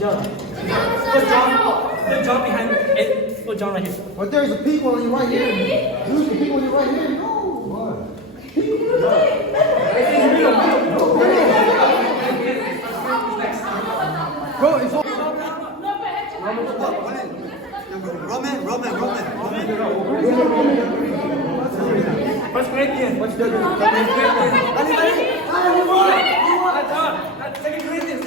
John. Put John behind. Put John right here. But there's a people on your right here. Who's the people on your right here? No. Bro, it's all. Roman. First Corinthians. What's the Second Corinthians.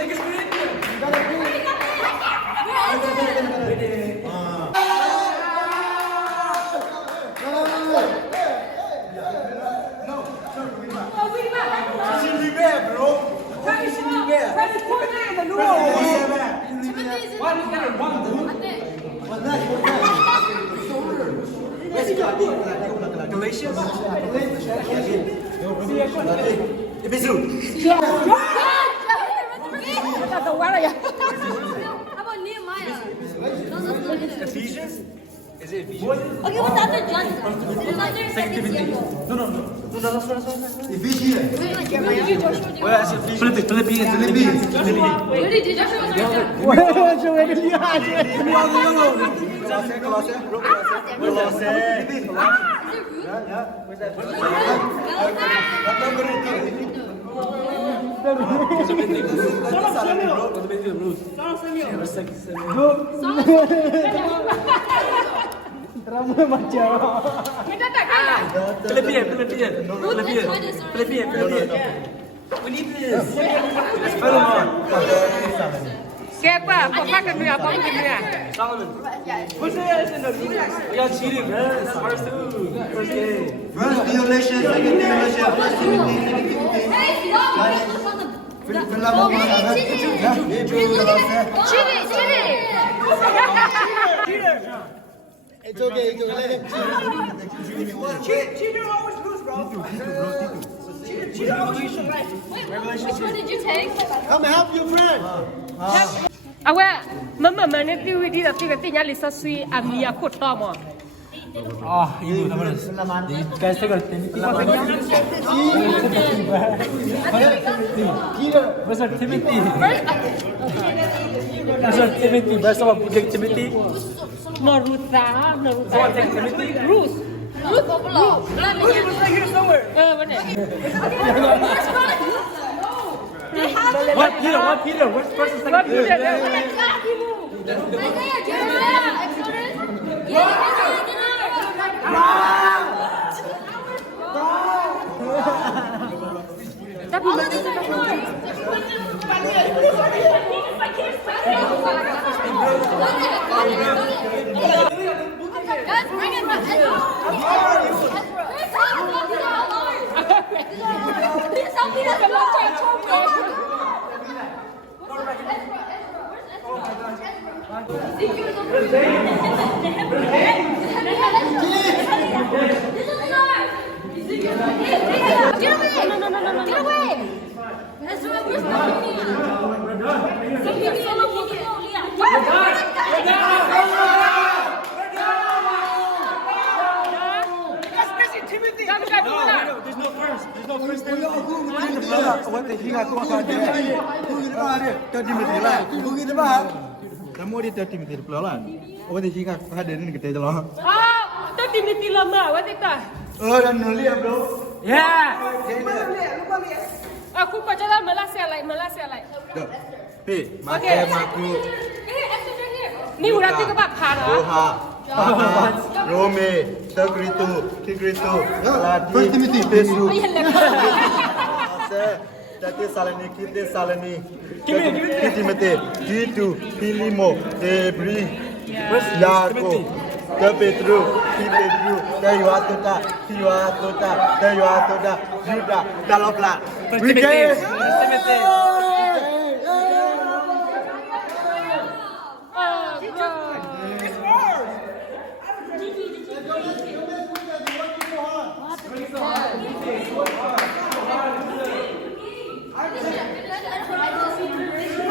Galatians. Epistle. Ephesians. Is it Ephesians? Okay, what's the other John? Second Timothy. No. That's right. Ephesians. Well, that's Ephesians. Philippians. Philippians. We need this. Let's put them on. Solomon. Y'all cheating, man. It's first game. First Revelation, second Revelation, first Timothy, second It's okay. Let him Cheater always lose, bro. Cheater always lose. Wait, which one did you take? Come help your friend. Ibu, guys, take a Timothy. Verse Timothy. Verse of Timothy. Ruth. What Peter? What's first and second Peter? Guys, bring it back. Get away! No. Get away! That's what we're supposed There's no first. What the heck? Who Timothy lah? Who kita bah? Kamu di Timothy pelan. What the heck? Ada ni kita jalan. Dan nulis bro. Yeah. Hey, makai maku. Doha. Rome, Tigritu, First Timothy, Pesu, Salani, Timothy, Titu, Filimo, Debri, Yarko, Petru, Tayuatoda, Judah, Dalopla. We can.